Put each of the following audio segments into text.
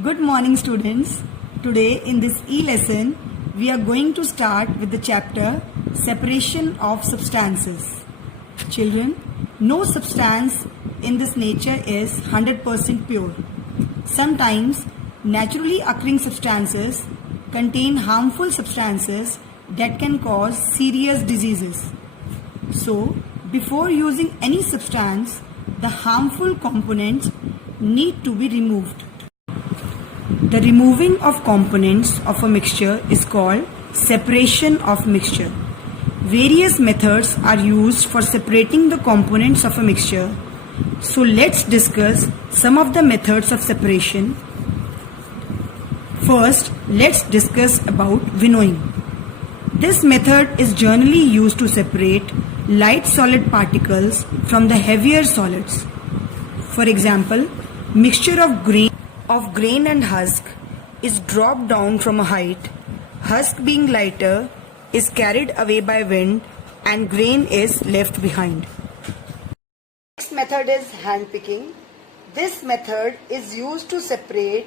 Good morning students. Today in this e-lesson we are going to start with the chapter Separation of Substances. Children, no substance in this nature is 100% pure. Sometimes naturally occurring substances contain harmful substances that can cause serious diseases. So, before using any substance, the harmful components need to be removed. The removing of components of a mixture is called separation of mixture. Various methods are used for separating the components of a mixture. So let's discuss some of the methods of separation. First, let's discuss about winnowing. This method is generally used to separate light solid particles from the heavier solids. For example, mixture of grain and husk is dropped down from a height. Husk being lighter is carried away by wind and grain is left behind. Next method is hand picking. This method is used to separate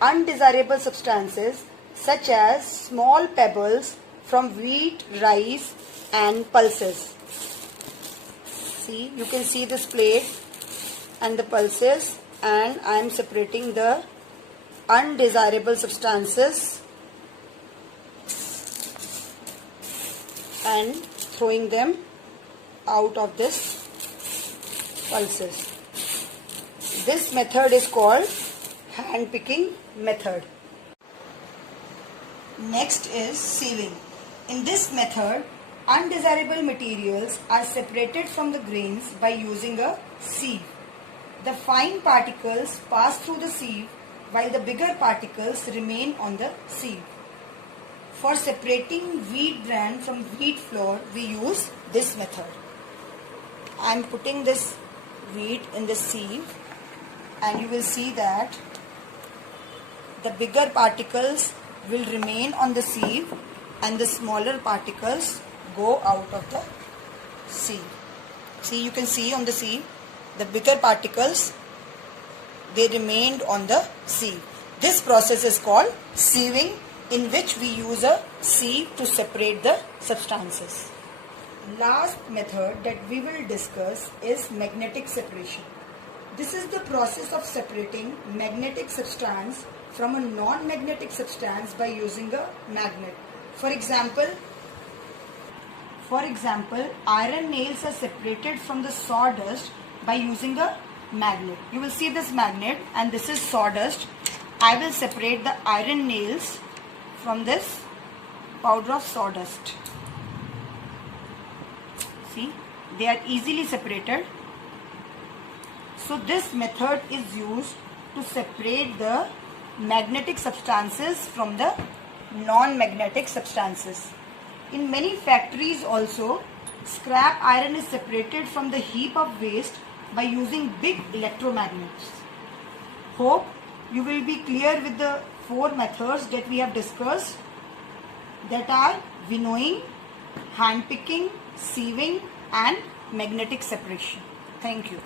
undesirable substances such as small pebbles from wheat, rice and pulses. See, you can see this plate and the pulses, and I am separating the undesirable substances and throwing them out of this pulses. This method is called hand picking method. Next is sieving. In this method, undesirable materials are separated from the grains by using a sieve. The fine particles pass through the sieve while the bigger particles remain on the sieve. For separating wheat bran from wheat flour, we use this method. I am putting this wheat in the sieve and you will see that the bigger particles will remain on the sieve and the smaller particles go out of the sieve. See, you can see on the sieve, the bigger particles, they remained on the sieve. This process is called sieving, in which we use a sieve to separate the substances. Last method that we will discuss is magnetic separation. This is the process of separating magnetic substance from a non-magnetic substance by using a magnet. For example, iron nails are separated from the sawdust by using a magnet. You will see this magnet and this is sawdust. I will separate the iron nails from this powder of sawdust. See, they are easily separated. So this method is used to separate the magnetic substances from the non-magnetic substances. In many factories also, scrap iron is separated from the heap of waste by using big electromagnets. Hope you will be clear with the 4 methods that we have discussed, that are winnowing, hand picking, sieving and magnetic separation. Thank you.